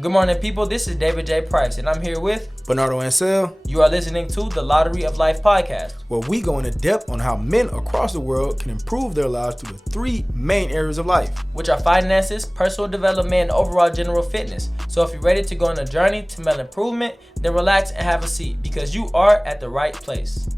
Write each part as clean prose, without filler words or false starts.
Good morning, people. This is David J. Price, and I'm here with Bernardo Ansel. You are listening to the Lottery of Life podcast, where we go into depth on how men across the world can improve their lives through the three main areas of life, which are finances, personal development, and overall general fitness. So if you're ready to go on a journey to mental improvement, then relax and have a seat because you are at the right place.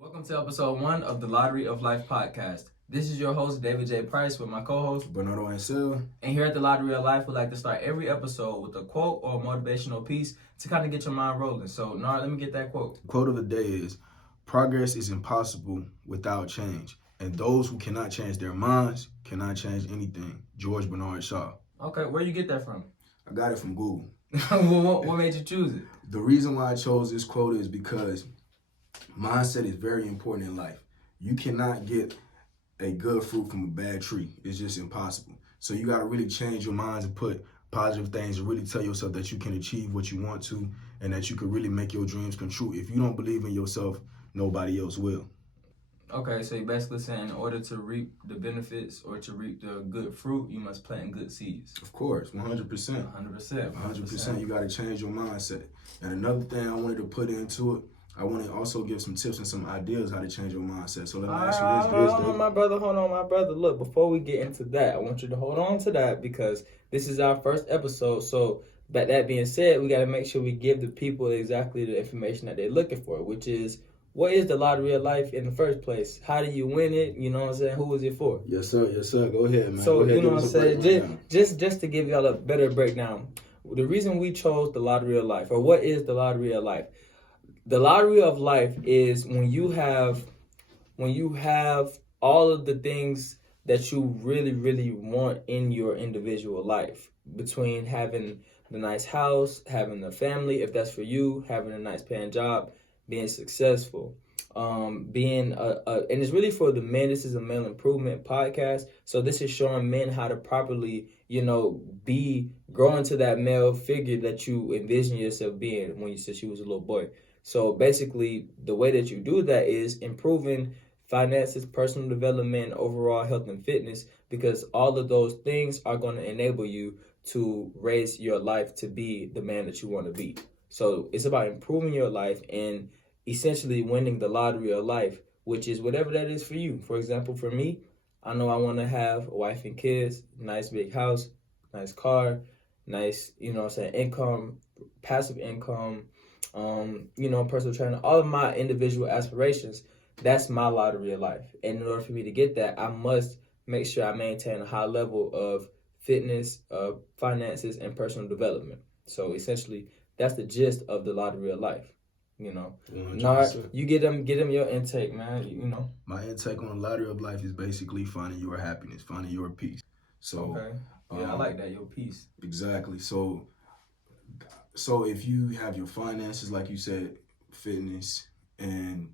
Welcome to episode 1 of the Lottery of Life podcast. This is your host, David J. Price, with my co-host, Bernardo Ansel. And here at the Lottery of Life, we like to start every episode with a quote or a motivational piece to kind of get your mind rolling. So, Nard, let me get that quote. The quote of the day is, "Progress is impossible without change, and those who cannot change their minds cannot change anything." George Bernard Shaw. Okay, where you get that from? I got it from Google. What made you choose it? The reason why I chose this quote is because mindset is very important in life. You cannot get a good fruit from a bad tree. It's just impossible. So you got to really change your minds and put positive things and really tell yourself that you can achieve what you want to and that you can really make your dreams come true. If you don't believe in yourself, nobody else will. Okay, so you're basically saying in order to reap the benefits or to reap the good fruit, you must plant good seeds. Of course, 100%. 100%. You got to change your mindset. And another thing I wanted to put into it, I want to also give some tips and some ideas how to change your mindset. So let me ask you this. Hold on, my brother. Look, before we get into that, I want you to hold on to that because this is our first episode. So, but that being said, we got to make sure we give the people exactly the information that they're looking for, which is, what is the Lottery of Life in the first place? How do you win it? You know what I'm saying? Who is it for? Yes, sir. Go ahead, man. So, you know what I'm saying? Just to give y'all a better breakdown, the reason we chose the Lottery of Life, or what is the Lottery of Life? The Lottery of Life is when you have all of the things that you really, really want in your individual life, between having the nice house, having a family, if that's for you, having a nice paying job, being successful, being and it's really for the men. This is a male improvement podcast. So this is showing men how to properly, grow into that male figure that you envision yourself being when since you was a little boy. So basically, the way that you do that is improving finances, personal development, overall health and fitness, because all of those things are going to enable you to raise your life to be the man that you want to be. So it's about improving your life and essentially winning the lottery of life, which is whatever that is for you. For example, for me, I know I want to have a wife and kids, nice big house, nice car, nice, income, passive income, personal trainer, all of my individual aspirations. That's my lottery of life. And in order for me to get that, I must make sure I maintain a high level of fitness, finances, and personal development. So essentially, that's the gist of the lottery of life. Nard, you get them your intake, man. My intake on the lottery of life is basically finding your happiness, finding your peace. So okay, I like that, your peace. Exactly. So if you have your finances, like you said, fitness and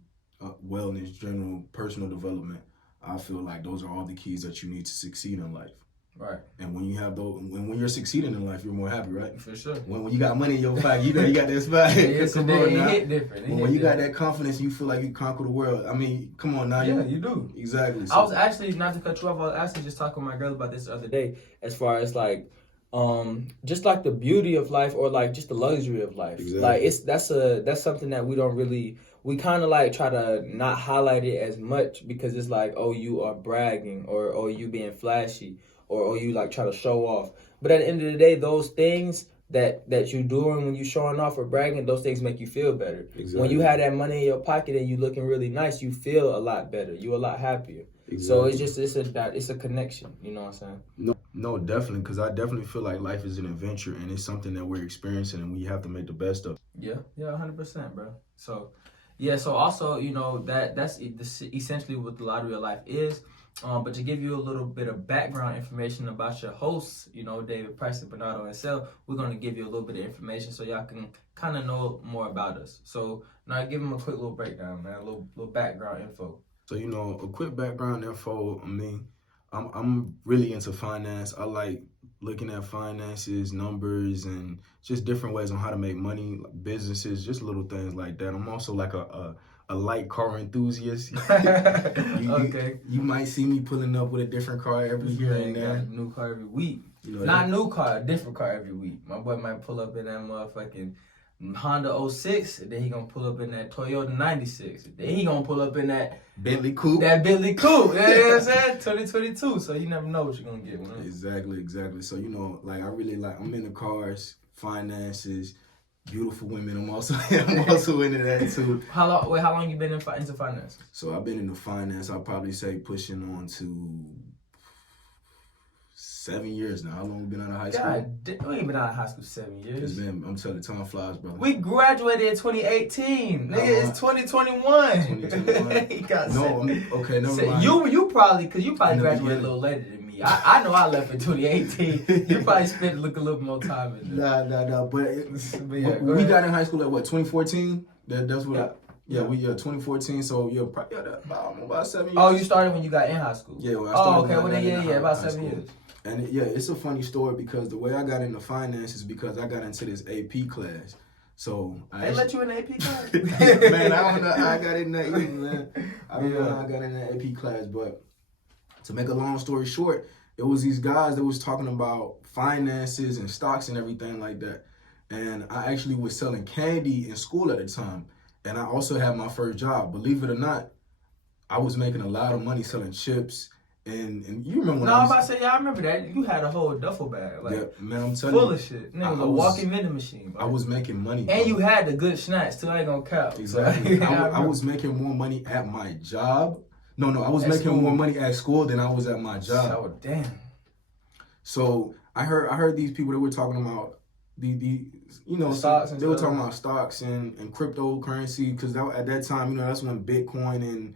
wellness, general personal development, I feel like those are all the keys that you need to succeed in life. Right. And when you have those, when you're succeeding in life, you're more happy, right? For sure. When you got money in your pocket, you got that spot. It hit different. When you got that confidence, you feel like you conquer the world. I mean, come on now. Yeah, you do. Exactly. So, I was actually, not to cut you off, I was actually just talking with my girl about this the other day, as far as like, just like the beauty of life, or like just the luxury of life. Exactly. Like that's something that we kind of like try to not highlight it as much, because it's like, oh, you are bragging, or oh, you being flashy, or you like try to show off. But at the end of the day, those things that you doing when you showing off or bragging, those things make you feel better. Exactly. When you have that money in your pocket and you looking really nice, you feel a lot better. You're a lot happier. Exactly. So it's a connection. You know what I'm saying? No, definitely, because I definitely feel like life is an adventure and it's something that we're experiencing and we have to make the best of. Yeah, 100%, bro. So, yeah. So also, that's essentially what the lottery of life is. But to give you a little bit of background information about your hosts, David Price and Bernardo Ansel, we're going to give you a little bit of information so y'all can kind of know more about us. So now I give them a quick little breakdown, man, a little background info. So, a quick background info on me. I'm really into finance. I like looking at finances, numbers, and just different ways on how to make money, like businesses, just little things like that. I'm also like a a light car enthusiast. Okay. You might see me pulling up with a different car every year and got there. a new car every week. You know, Not new car, a different car every week. My boy might pull up in that motherfucking Honda 06, and then he gonna pull up in that Toyota 96. Then he gonna pull up in that Bentley Coupe. That Bentley Coupe. You know what I'm saying? 2022. So you never know what you're gonna get. Exactly. So, you know, like I really like, I'm into cars, finances, beautiful women. I'm also into that too. How long you been into finance? So I've been into finance, I'll probably say pushing on to 7 years now. How long we been out of high school? God, we ain't been out of high school 7 years. Cause man, I'm telling you, time flies, brother. We graduated in 2018. Nigga, it's 2021. 2021. Okay, never mind. You probably graduated a little later than me. I know I left in 2018. You probably spent a little more time in there. Nah. But we got in high school at what, 2014? That's what. Yeah, 2014. So probably about 7 years. Oh, you started when you got in high school. Yeah. When I started about 7 years. And yeah, it's a funny story because the way I got into finance is because I got into this AP class. So they let you in the AP class? Man, I don't know how I got in that either, man. I don't know how I got in that AP class, but to make a long story short, it was these guys that was talking about finances and stocks and everything like that. And I actually was selling candy in school at the time. And I also had my first job. Believe it or not, I was making a lot of money selling chips. And you remember when I was about to say, yeah, I remember that. You had a whole duffel bag. Like, yeah, man, I'm telling you. Full of shit. Nigga was a walking vending machine, bro. I was making money. And you had the good snacks, too. I ain't gonna count. Exactly. I was making more money at my job. No, I was making more money at school than I was at my job. Oh, damn. So I heard these people that were talking about the stocks they were talking about stocks and cryptocurrency because at that time, that's when Bitcoin and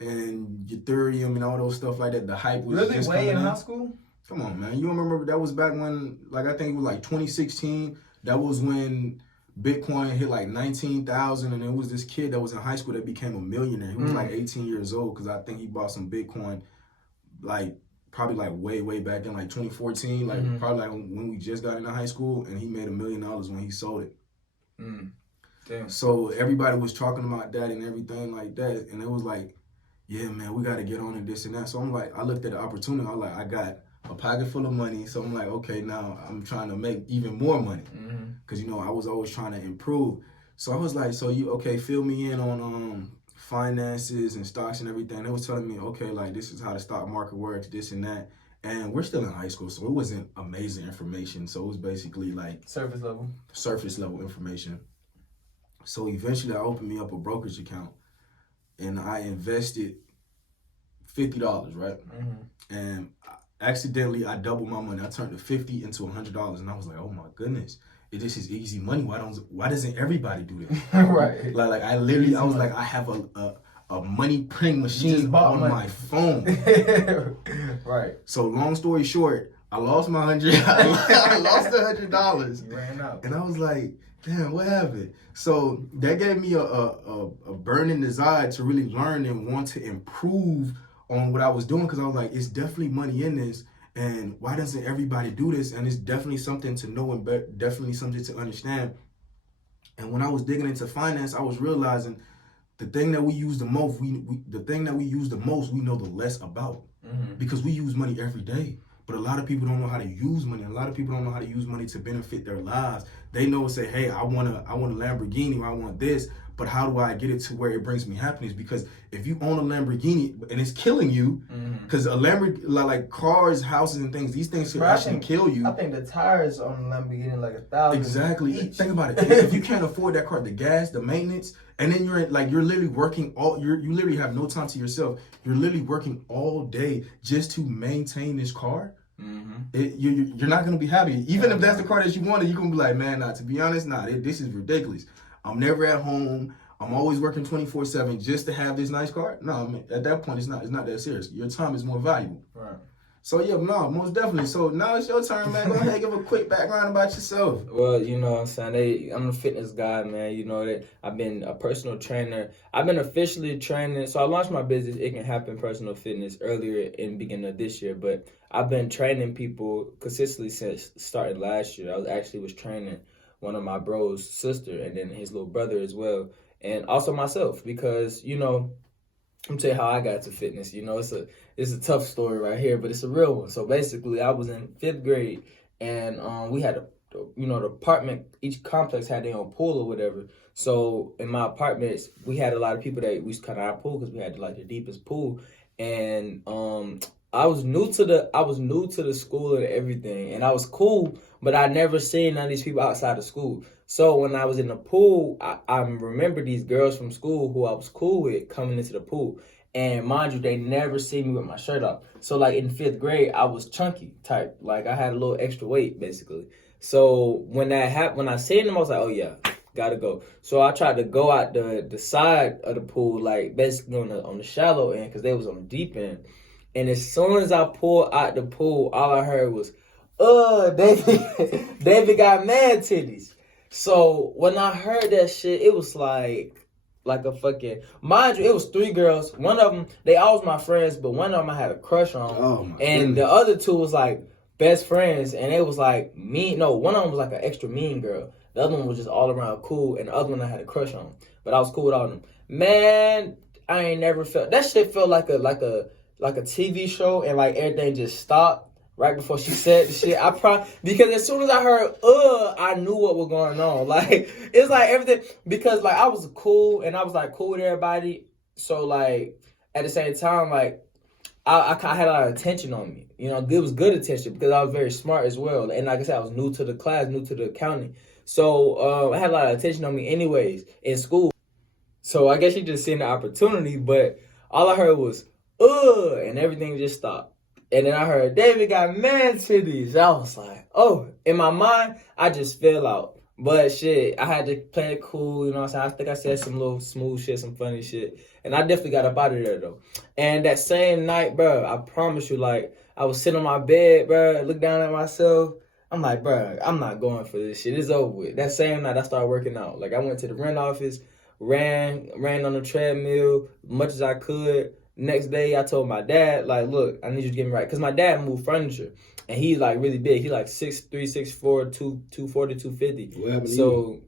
Ethereum and all those stuff like that, the hype was really just way in coming high school. Come on, man, you remember that was back when, like, I think it was like 2016. That was when Bitcoin hit like 19,000, and it was this kid that was in high school that became a millionaire. He was like 18 years old because I think he bought some Bitcoin, probably way back in like 2014, probably like when we just got into high school, and he made $1 million when he sold it. Damn. So everybody was talking about that and everything like that, and it was like, yeah, man, we got to get on and this and that. So I'm like, I looked at the opportunity. I'm like, I got a pocket full of money. So I'm like, okay, now I'm trying to make even more money. Because, I was always trying to improve. So I was like, fill me in on finances and stocks and everything. They was telling me, okay, like, this is how the stock market works, this and that. And we're still in high school, so it wasn't amazing information. So it was basically like surface level information. So eventually I opened me up a brokerage account. And I invested $50, right? And accidentally, I doubled my money. I turned the $50 into $100, and I was like, "Oh my goodness, this is easy money. Why doesn't everybody do this?" Right. Like I was like, I have a money printing machine on my phone. Right. So long story short, I lost my I lost the $100. You ran out. And I was like, damn, what happened? So that gave me a burning desire to really learn and want to improve on what I was doing, because I was like, it's definitely money in this, and why doesn't everybody do this? And it's definitely something to know and definitely something to understand. And when I was digging into finance, I was realizing the thing that we use the most, we know the less about, because we use money every day. But a lot of people don't know how to use money. A lot of people don't know how to use money to benefit their lives. They know, say, hey, I want a Lamborghini, or I want this, but how do I get it to where it brings me happiness? Because if you own a Lamborghini and it's killing you, because a Lamborghini, like cars, houses, and things, these things could actually kill you. I think the tires on the Lamborghini like $1,000. Exactly. Each. Think about it. If you can't afford that car, the gas, the maintenance, and then you're literally working you literally have no time to yourself. You're literally working all day just to maintain this car. You're not gonna be happy. Even if that's the car that you wanted, you're gonna be like, man, to be honest, this is ridiculous. I'm never at home. I'm always working 24/7 just to have this nice car. No, I mean, at that point, it's not that serious. Your time is more valuable. Right. So yeah, no, most definitely. So now it's your turn, man. Go ahead and give a quick background about yourself. Well, you know what I'm saying? I'm a fitness guy, man. You know that I've been a personal trainer. I've been officially training. So I launched my business, It Can Happen Personal Fitness, earlier in the beginning of this year. But I've been training people consistently since starting last year. I was training one of my bro's sister and then his little brother as well. and also myself, because I'm tell you how I got to fitness. It's a tough story right here, but it's a real one. So basically, I was in 5th grade, and we had the apartment. Each complex had their own pool or whatever. So in my apartments, we had a lot of people that we kind of our pool because we had like the deepest pool, and I was new to the school and everything, and I was cool, but I never seen none of these people outside of school. So when I was in the pool, I remember these girls from school who I was cool with coming into the pool. And mind you, they never see me with my shirt off. So like in 5th grade, I was chunky type. Like I had a little extra weight basically. So when that happened, when I seen them, I was like, oh yeah, gotta go. So I tried to go out the side of the pool, like basically on the shallow end, because they was on the deep end. And as soon as I pulled out the pool, all I heard was, David, David got mad titties. So when I heard that shit, it was like a fucking, mind you, it was 3 girls. One of them, they all was my friends, but one of them I had a crush on. Oh my And goodness. the other 2 was like best friends, and it was like mean. No, one of them was like an extra mean girl. The other one was just all around cool, and the other one I had a crush on. But I was cool with all of them. Man, I ain't never felt that shit. Felt like a TV show, and like everything just stopped right before she said the shit. Because as soon as I heard I knew what was going on. Like it's like everything, because like I was cool and I was like cool with everybody. So like at the same time, like I had a lot of attention on me. It was good attention because I was very smart as well. And like I said, I was new to the class, new to the accounting. So I had a lot of attention on me anyways in school. So I guess she just seen the opportunity, but all I heard was and everything just stopped. And then I heard David got man titties. I was like, oh, in my mind, I just fell out. But shit, I had to play it cool, you know what I'm saying? I think I said some little smooth shit, some funny shit. And I definitely got up out of there though. And that same night, bro, I promise you, like, I was sitting on my bed, bro, look down at myself. I'm like, bro, I'm not going for this shit. It's over with. That same night, I started working out. Like, I went to the rent office, ran on the treadmill much as I could. Next day, I told my dad, like, look, I need you to get me right. Because my dad moved furniture. And he's, like, really big. He's, like, 6'3", 6'4", 240, 250. What happened to So,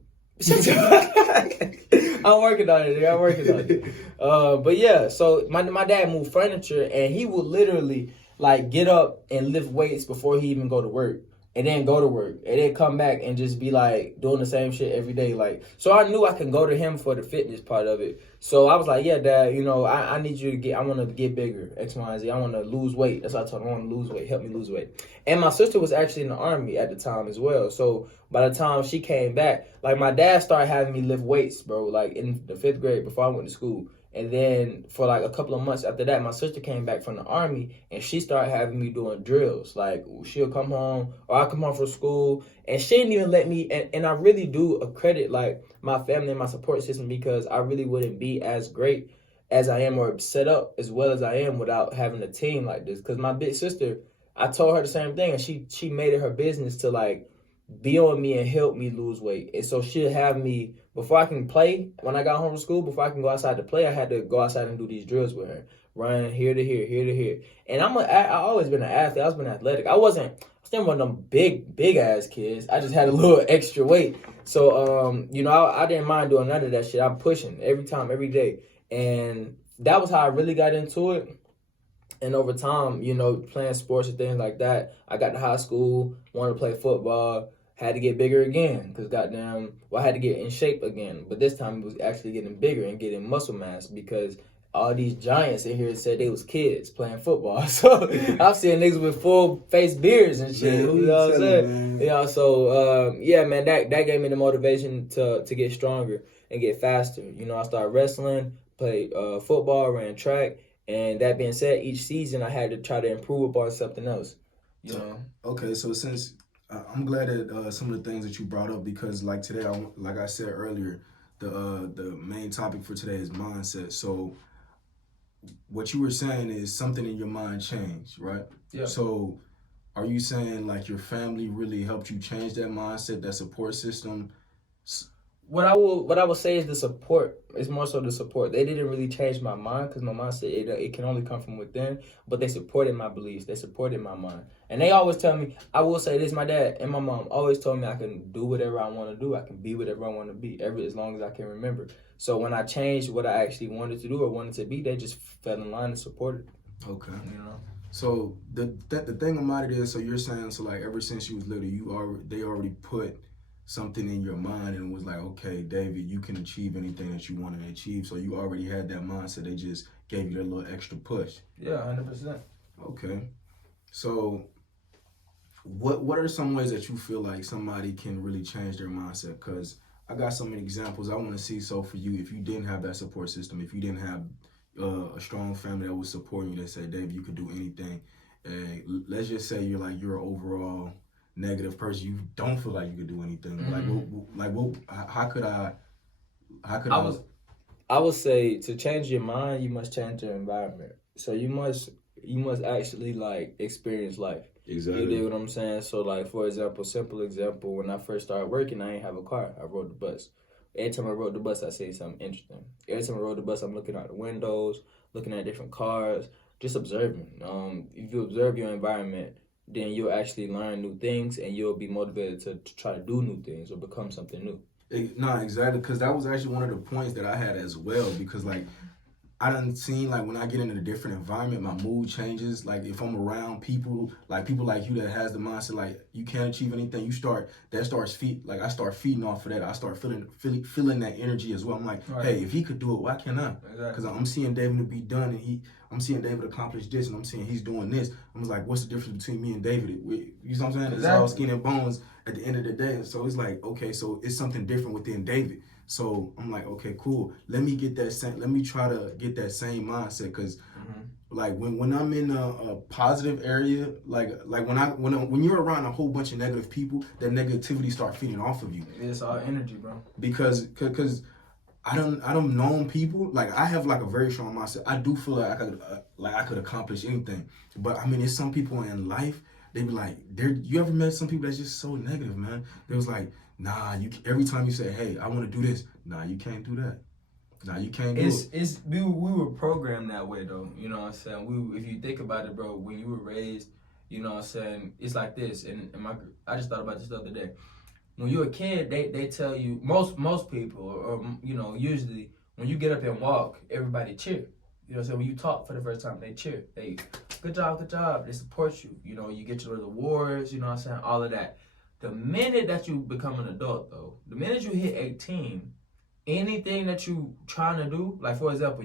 I'm working on it, nigga. I'm working on it. But, yeah, so my dad moved furniture. And he would literally, like, get up and lift weights before he even go to work. And then go to work, and then come back and just be like doing the same shit every day. Like, so I knew I can go to him for the fitness part of it. So I was like, yeah, Dad, I need you to I want to get bigger, X, Y, and Z. I want to lose weight. That's what I told him. I want to lose weight. Help me lose weight. And my sister was actually in the Army at the time as well. So by the time she came back, like my dad started having me lift weights, bro, like in the 5th grade before I went to school. And then for like a couple of months after that, my sister came back from the Army and she started having me doing drills. Like she'll come home or I come home from school and she didn't even let me. And I really do accredit like my family and my support system, because I really wouldn't be as great as I am or set up as well as I am without having a team like this. Because my big sister, I told her the same thing, and she made it her business to like be on me and help me lose weight. And so she'll have me, before I can play, when I got home from school, before I can go outside to play, I had to go outside and do these drills with her. Run here to here, here to here. And I always been an athlete. I was been athletic. I still one of them big ass kids. I just had a little extra weight. So, I didn't mind doing none of that shit. I'm pushing every time, every day. And that was how I really got into it. And over time, playing sports and things like that, I got to high school, wanted to play football, had to get bigger again, because I had to get in shape again. But this time it was actually getting bigger and getting muscle mass, because all these giants in here said they was kids playing football. So I'm seeing niggas with full face beards and shit. Man, you know what I'm saying? man? Yeah, so man, that gave me the motivation to get stronger and get faster. I started wrestling, played football, ran track. And that being said, each season I had to try to improve upon something else. Okay, so since I'm glad that some of the things that you brought up, because like today, like I said earlier, the main topic for today is mindset. So what you were saying is something in your mind changed, right? Yeah. So are you saying like your family really helped you change that mindset, that support system? what I would say is the support. It's more so the support. They didn't really change my mind because my mind said it can only come from within. But they supported my beliefs. They supported my mind, and they always tell me. I will say this: my dad and my mom always told me I can do whatever I want to do. I can be whatever I want to be, as long as I can remember. So when I changed what I actually wanted to do or wanted to be, they just fell in line and supported. Okay. You know. So the thing about it is, so you're saying, so like ever since you was little, they already put something in your mind and was like, okay, David, you can achieve anything that you want to achieve. So you already had that mindset. They just gave you that little extra push. Yeah, 100%. Okay. So what are some ways that you feel like somebody can really change their mindset? Because I got some examples I want to see. So for you, if you didn't have that support system, if you didn't have a strong family that was supporting you, that said, Dave, you could do anything. Let's just say you're an overall negative person. You don't feel like you could do anything. How could I? I would say to change your mind, you must change your environment. So you must actually like experience life. Exactly. You dig what I'm saying? So like for example, simple example, when I first started working, I didn't have a car. I rode the bus. Every time I rode the bus, I see something interesting. Every time I rode the bus, I'm looking out the windows, looking at different cars, just observing. If you observe your environment, then you'll actually learn new things and you'll be motivated to try to do new things or become something new. No, exactly, because that was actually one of the points that I had as well, because like I done seen like when I get in a different environment, my mood changes. Like if I'm around people like you that has the mindset like you can't achieve anything, I start feeding off of that. I start feeling that energy as well. I'm like, right. Hey, if he could do it, why can't I? Because Exactly. I'm seeing David to be done, and I'm seeing David accomplish this, and I'm seeing he's doing this. I'm just like, what's the difference between me and David? You know what I'm saying? Exactly. It's all skin and bones at the end of the day. So it's like, okay, so it's something different within David. So I'm like, okay, cool. Let me try to get that same mindset, because like when I'm in a positive area, when you're around a whole bunch of negative people, that negativity start feeding off of you. It's all energy, bro. Because I don't known people, like I have like a very strong mindset. I do feel like I could accomplish anything. But I mean, it's some people in life, they be like, you ever met some people that's just so negative, man? They was like, nah, every time you say, hey, I want to do this, nah, you can't do that. Nah, you can't do it. We were programmed that way though. You know what I'm saying? If you think about it, bro, when you were raised, you know what I'm saying, it's like this. And I just thought about this the other day. When you're a kid, they tell you, most people, or you know, usually when you get up and walk, everybody cheer. You know what I'm saying? When you talk for the first time, they cheer. They, good job. They support you. You know, you get your awards, you know what I'm saying? All of that. The minute that you become an adult though, the minute you hit 18, anything that you trying to do, like for example,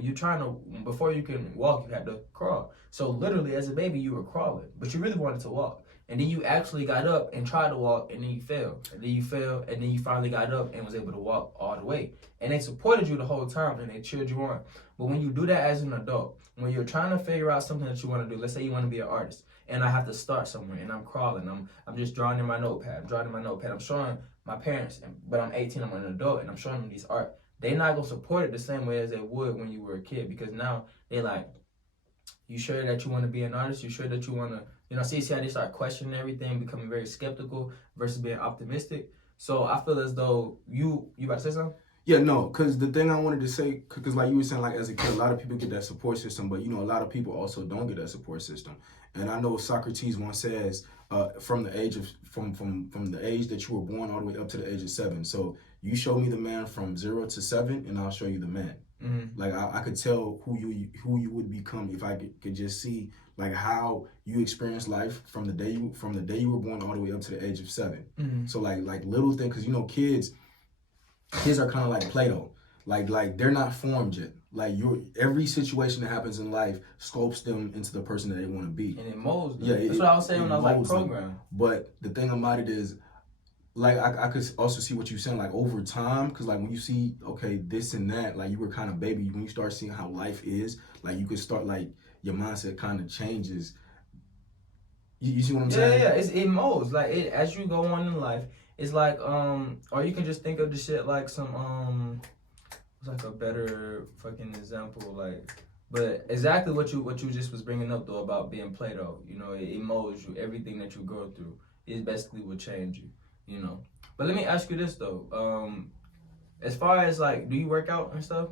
before you can walk, you had to crawl. So literally as a baby, you were crawling, but you really wanted to walk. And then you actually got up and tried to walk, and then you failed. And then you failed, and then you finally got up and was able to walk all the way. And they supported you the whole time, and they cheered you on. But when you do that as an adult, when you're trying to figure out something that you want to do, let's say you want to be an artist, and I have to start somewhere, and I'm crawling, I'm just drawing in my notepad, I'm showing my parents, but I'm 18, I'm an adult, and I'm showing them these art. They're not gonna support it the same way as they would when you were a kid, because now they like, you sure that you want to be an artist? You sure that you want to, you know, see how they start questioning everything, becoming very skeptical versus being optimistic. So I feel as though you about to say something? Yeah, no, because the thing I wanted to say, because like you were saying, like as a kid, a lot of people get that support system, but you know, a lot of people also don't get that support system. And I know Socrates once says, from the age that you were born all the way up to the age of 7. So you show me the man from 0 to 7, and I'll show you the man. Mm-hmm. Like I could tell who you would become if I could just see like how you experience life from the day you were born all the way up to the age of 7. Mm-hmm. So like little things, because you know kids are kind of like Play-Doh. Like they're not formed yet. Like every situation that happens in life sculpts them into the person that they want to be. And it molds them. Yeah, that's what I was saying when I was like programmed. But the thing about it is, like I could also see what you're saying, like over time, because like when you see, okay, this and that, like you were kind of baby, when you start seeing how life is, like you could start like your mindset kind of changes. You see what I'm saying? Yeah, it molds. Like as you go on in life, it's like or you can just think of the shit like some it's like a better fucking example, like, but exactly what you just was bringing up though about being Play-Doh. You know, it molds you. Everything that you go through, it basically will change you. You know, but let me ask you this though. As far as like, do you work out and stuff?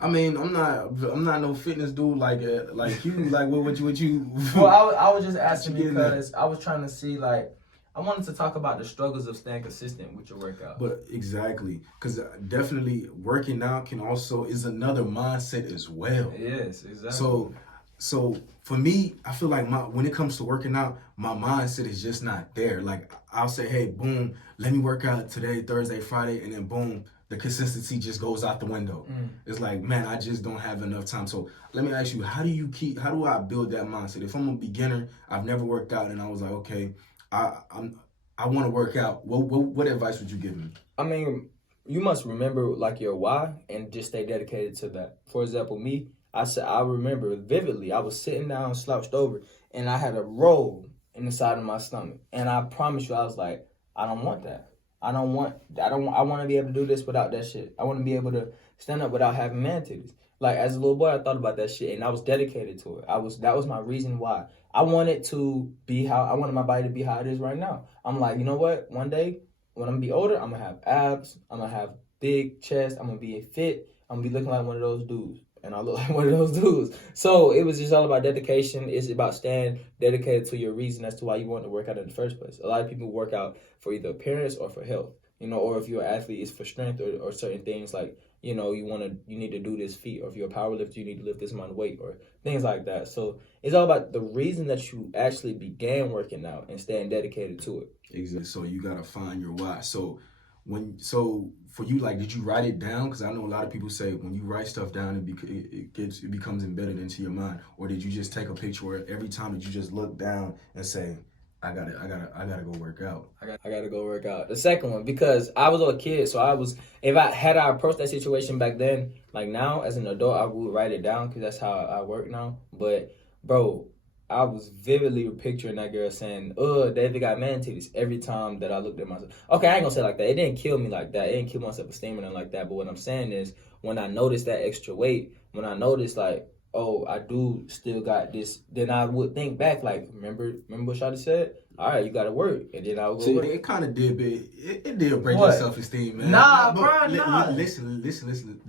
I mean, I'm not no fitness dude like you. Like what you? Well, I was just asking getting at? because I was trying to see, like, I wanted to talk about the struggles of staying consistent with your workout. But exactly, because definitely working out can also is another mindset as well. Yes, exactly. So for me, I feel like when it comes to working out, my mindset is just not there. Like I'll say, hey, boom, let me work out today, Thursday, Friday, and then boom, the consistency just goes out the window. It's like, man, I just don't have enough time. So let me ask you, how do I build that mindset? If I'm a beginner, I've never worked out, and I was like, okay, I want to work out. What advice would you give me? I mean, you must remember like your why and just stay dedicated to that. For example, me, I remember vividly. I was sitting down, slouched over, and I had a roll in the side of my stomach. And I promise you, I was like, I don't want that. I want to be able to do this without that shit. I want to be able to stand up without having man titties. Like as a little boy, I thought about that shit, and I was dedicated to it. That was my reason why. I wanted my body to be how it is right now. I'm like, you know what? One day when I'm gonna be older, I'm gonna have abs. I'm gonna have big chest. I'm gonna be fit. I'm gonna be looking like one of those dudes, and I look like one of those dudes. So it was just all about dedication. It's about staying dedicated to your reason as to why you want to work out in the first place. A lot of people work out for either appearance or for health, or if you're an athlete, it's for strength or certain things like, you need to do this feat, or if you're a power lifter, you need to lift this amount of weight or things like that. So it's all about the reason that you actually began working out and staying dedicated to it. Exactly. So you gotta find your why. So for you, like, did you write it down? Because I know a lot of people say when you write stuff down, it becomes embedded into your mind. Or did you just take a picture where every time that you just look down and say, I gotta go work out. I gotta go work out. The second one, because I was a kid, so I approached that situation back then, like now as an adult, I would write it down because that's how I work now. But bro, I was vividly picturing that girl saying, David got man titties every time that I looked at myself. Okay, I ain't gonna say it like that. It didn't kill me like that. It didn't kill my self-esteem or nothing like that. But what I'm saying is, when I noticed that extra weight, when I noticed like, oh, I do still got this, then I would think back like, remember what Shawty said? All right, you gotta work, and then I would go work. It kind of did, it did break your self-esteem, man. Nah, bro, nah. Listen,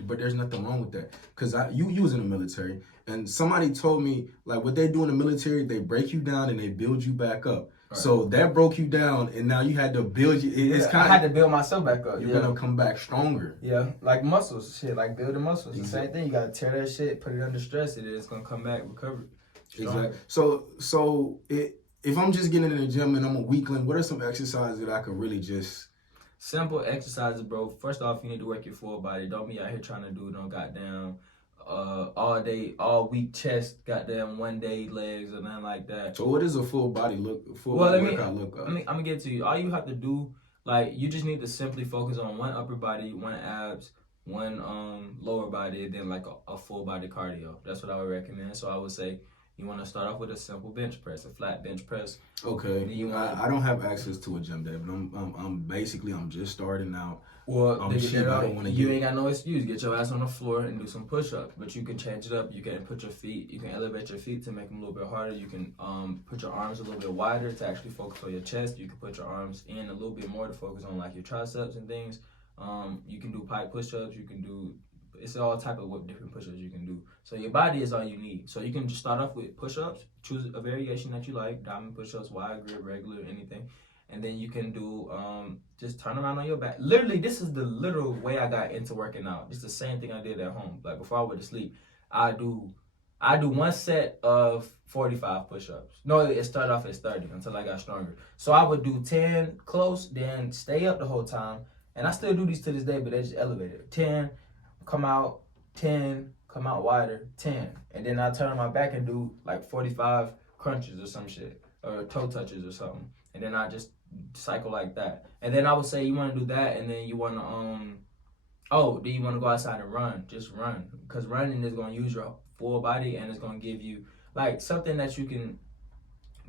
but there's nothing wrong with that. Because you was in the military, and somebody told me, like, what they do in the military, they break you down and they build you back up. Right. So that broke you down, and now you had to build you. I had to build myself back up. You're gonna come back stronger. Yeah, like muscles, shit, like building muscles. The same thing. You gotta tear that shit, put it under stress, and it's gonna come back recovered. Exactly. So if I'm just getting in the gym and I'm a weakling, what are some exercises that I could really just... Simple exercises, bro. First off, you need to work your full body. Don't be out here trying to do no goddamn all day, all week chest, goddamn one day legs or nothing like that. So what is a full body workout look like? I'm gonna get to you. All you have to do, like, you just need to simply focus on one upper body, one abs, one lower body, and then like a full body cardio. That's what I would recommend. So I would say you want to start off with a simple bench press, a flat bench press. Okay. I don't have access to a gym, David. I'm just starting out. Well, you ain't got no excuse. Get your ass on the floor and do some push-ups. But you can change it up. You can elevate your feet to make them a little bit harder. You can put your arms a little bit wider to actually focus on your chest. You can put your arms in a little bit more to focus on like your triceps and things. You can do pipe push-ups. It's all type of different push-ups you can do. So your body is all you need. So you can just start off with push-ups. Choose a variation that you like. Diamond push-ups, wide grip, regular, anything. And then you can do, just turn around on your back. Literally, this is the literal way I got into working out. It's the same thing I did at home. Like before I went to sleep, I do one set of 45 push-ups. No, it started off as 30 until I got stronger. So I would do 10 close, then stay up the whole time. And I still do these to this day, but they just elevated. 10, come out, 10, come out wider, 10. And then I turn on my back and do like 45 crunches or some shit, or toe touches or something. And then I just cycle like that. And then I would say you want to do that, and then you want to, then you want to go outside and run. Just run. Because running is going to use your full body, and it's going to give you like something that you can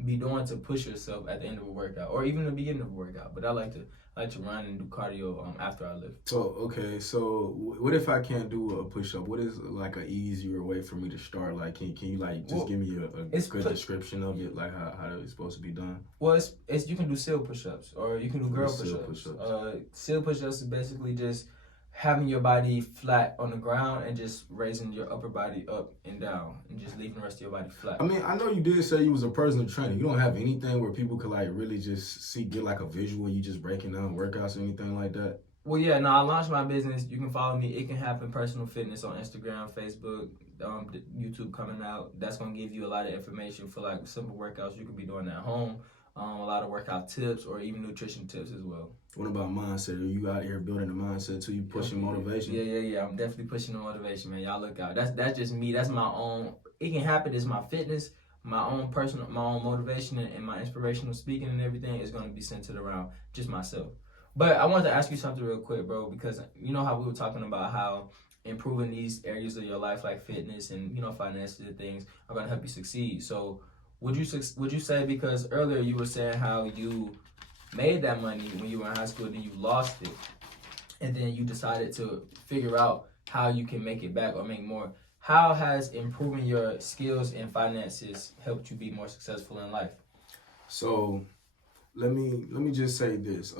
be doing to push yourself at the end of a workout, or even the beginning of a workout. But I like to run and do cardio after I lift. So what if I can't do a push-up? What is like an easier way for me to start? Like, can you like just give me a good description of it, like how it's supposed to be done? Well, it's you can do seal push-ups, or you can do girl push-ups. Seal push-ups is basically just having your body flat on the ground and just raising your upper body up and down and just leaving the rest of your body flat. I mean, I know you did say you was a personal trainer. You don't have anything where people could like really just get like a visual, you just breaking down workouts or anything like that? Well, yeah, no, I launched my business. You can follow me. It Can Happen Personal Fitness on Instagram, Facebook, YouTube coming out. That's going to give you a lot of information for like simple workouts you could be doing at home. A lot of workout tips or even nutrition tips as well. What about mindset? Are you out here building a mindset too? You pushing motivation? Yeah. I'm definitely pushing the motivation, man. Y'all look out. That's just me. That's my own. It Can Happen is my fitness, my own personal, my own motivation, and my inspirational speaking and everything is going to be centered around just myself. But I wanted to ask you something real quick, bro, because you know how we were talking about how improving these areas of your life, like fitness and finances and things, are going to help you succeed. So would you say, because earlier you were saying how you made that money when you were in high school, then you lost it, and then you decided to figure out how you can make it back or make more. How has improving your skills and finances helped you be more successful in life? So let me just say this.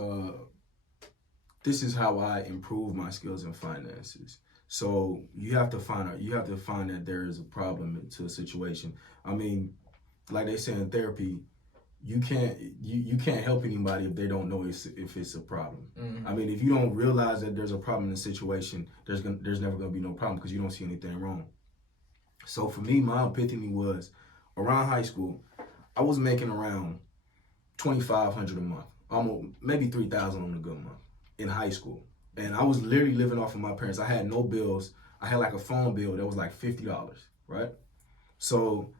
This is how I improve my skills and finances. So you have to find that there is a problem to a situation. I mean, like they say in therapy, you can't help anybody if they don't know if it's a problem. Mm-hmm. I mean, if you don't realize that there's a problem in the situation, there's never gonna be no problem because you don't see anything wrong. So for me, my epiphany was around high school. I was making around $2,500 a month, almost maybe $3,000 on a good month in high school, and I was literally living off of my parents. I had no bills. I had like a phone bill that was like $50, right? So,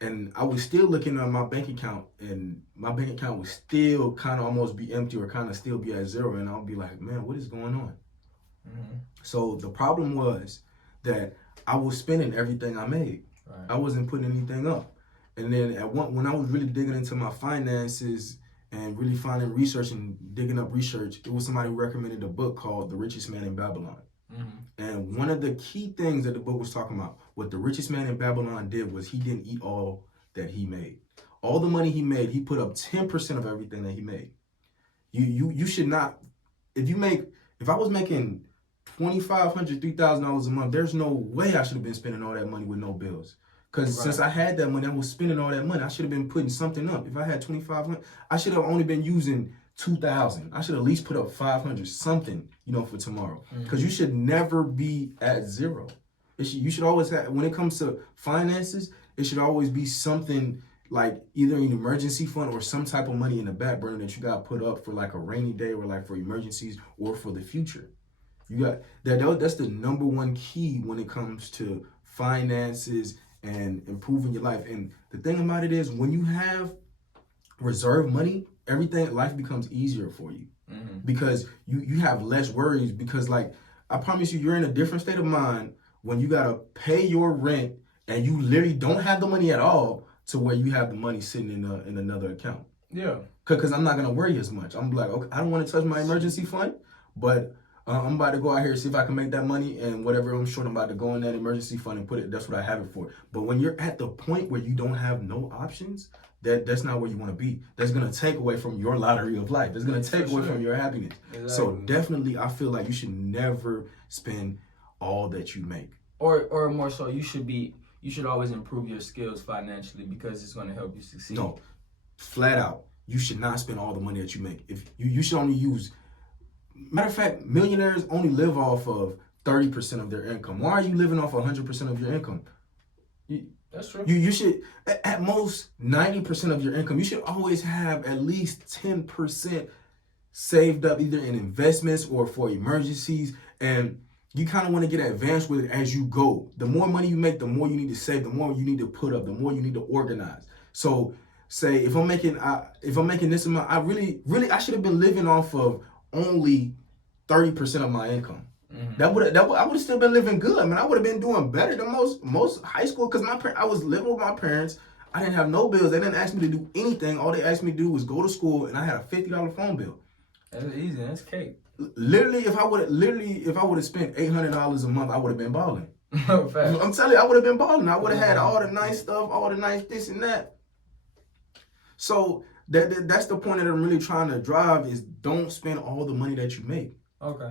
and I was still looking at my bank account, and my bank account would still kind of almost be empty or kind of still be at zero, and I'll be like, man, what is going on? Mm-hmm. So the problem was that I was spending everything I made. Right. I wasn't putting anything up. And then when I was really digging into my finances and really finding research and digging up research, it was somebody who recommended a book called The Richest Man in Babylon. Mm-hmm. And one of the key things that the book was talking about, what the richest man in Babylon did was he didn't eat all that he made. All the money he made, he put up 10% of everything that he made. You should not, if I was making $2,500, $3,000 a month, there's no way I should have been spending all that money with no bills. Because since I had that money, I was spending all that money. I should have been putting something up. If I had $2,500, I should have only been using $2,000. I should at least put up $500, something, for tomorrow. Because you should never be at zero. You should always have, when it comes to finances, it should always be something like either an emergency fund or some type of money in the back burner that you got put up for like a rainy day or like for emergencies or for the future. You got that's the number one key when it comes to finances and improving your life. And the thing about it is, when you have reserve money, life becomes easier for you. Mm-hmm. Because you have less worries, because like I promise you, you're in a different state of mind when you gotta pay your rent and you literally don't have the money at all to where you have the money sitting in another account. Yeah. Because I'm not gonna worry as much. I'm like, okay, I don't want to touch my emergency fund, but I'm about to go out here and see if I can make that money, and whatever I'm short, I'm about to go in that emergency fund and put it. That's what I have it for. But when you're at the point where you don't have no options, that's not where you want to be. That's gonna take away from your lottery of life. That's gonna take away from your happiness. Exactly. So definitely, I feel like you should never spend all that you make. Or more so, you should always improve your skills financially because it's gonna help you succeed. No, flat out, you should not spend all the money that you make. If you should only use. Matter of fact, millionaires only live off of 30% of their income. Why are you living off 100% of your income? That's true. You should, at most 90% of your income, you should always have at least 10% saved up either in investments or for emergencies. And you kind of want to get advanced with it as you go. The more money you make, the more you need to save, the more you need to put up, the more you need to organize. So say if I'm making this amount, I should have been living off of only 30% of my income. Mm-hmm. I would have still been living good. I mean, I would have been doing better than most high school, because I was living with my parents. I didn't have no bills. They didn't ask me to do anything. All they asked me to do was go to school, and I had a $50 phone bill. That's easy. That's cake. Literally, if I would have spent $800 a month, I would have been balling. Fact. I'm telling you, I would have been balling. I would have had all the nice stuff, all the nice this and that. So that's the point that I'm really trying to drive, is don't spend all the money that you make. Okay.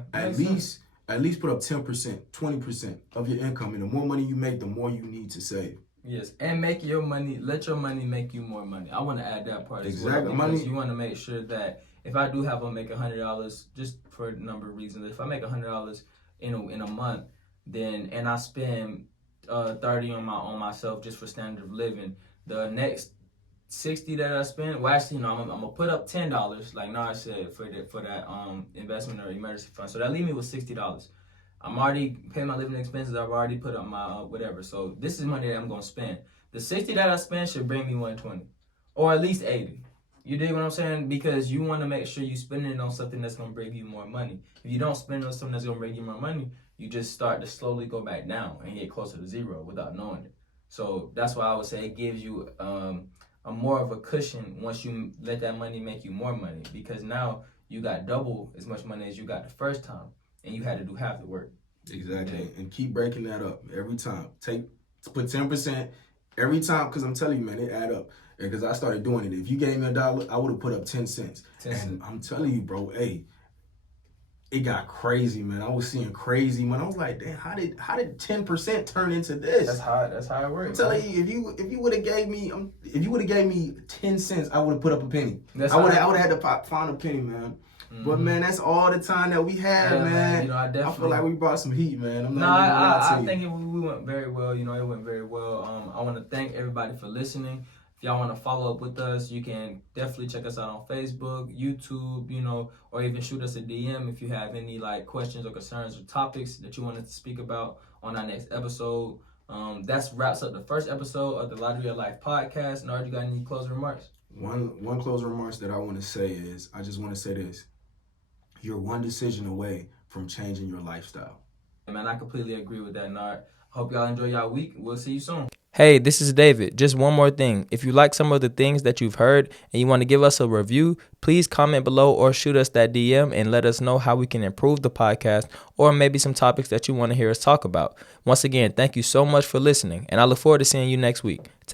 at least put up 10%, 20% of your income. And the more money you make, the more you need to save. Yes, and let your money make you more money. I want to add that part as well, because you want to make sure that if I do have to make $100, just for a number of reasons, if I make $100 in a month, then and I spend 30 on myself just for standard of living, the next 60 that I spend, well, actually, I'm gonna put up $10, like Nard said, for that investment or emergency fund. So that leave me with $60. I'm already paying my living expenses. I've already put up my whatever. So this is money that I'm gonna spend. The 60 that I spend should bring me 120, or at least 80. You dig what I'm saying? Because you want to make sure you spend it on something that's gonna bring you more money. If you don't spend it on something that's gonna bring you more money, you just start to slowly go back down and get closer to zero without knowing it. So that's why I would say it gives you a more of a cushion once you let that money make you more money, because now you got double as much money as you got the first time, and you had to do half the work. Exactly. Yeah. And keep breaking that up every time. Put 10% every time, because I'm telling you, man, it add up. Because I started doing it. If you gave me $1, I would have put up 10 cents. And I'm telling you, bro, hey, it got crazy, man. I was seeing crazy, man. I was like, damn, how did 10% turn into this? That's how it works. I'm telling you, if you would have gave me 10 cents, I would have put up a penny. I would have had to find a penny, man. Mm-hmm. But man, that's all the time that we had, man. I feel like we brought some heat, man. I think we went very well. It went very well. I want to thank everybody for listening. If y'all want to follow up with us, you can definitely check us out on Facebook, YouTube, or even shoot us a DM if you have any questions or concerns or topics that you want us to speak about on our next episode. That wraps up the first episode of the Lottery of Life podcast. Nard, you got any closing remarks? One closing remarks that I want to say is, I just want to say this. You're one decision away from changing your lifestyle. Man, I completely agree with that, Nard. Hope y'all enjoy y'all week. We'll see you soon. Hey, this is David. Just one more thing. If you like some of the things that you've heard and you want to give us a review, please comment below or shoot us that DM and let us know how we can improve the podcast, or maybe some topics that you want to hear us talk about. Once again, thank you so much for listening, and I look forward to seeing you next week.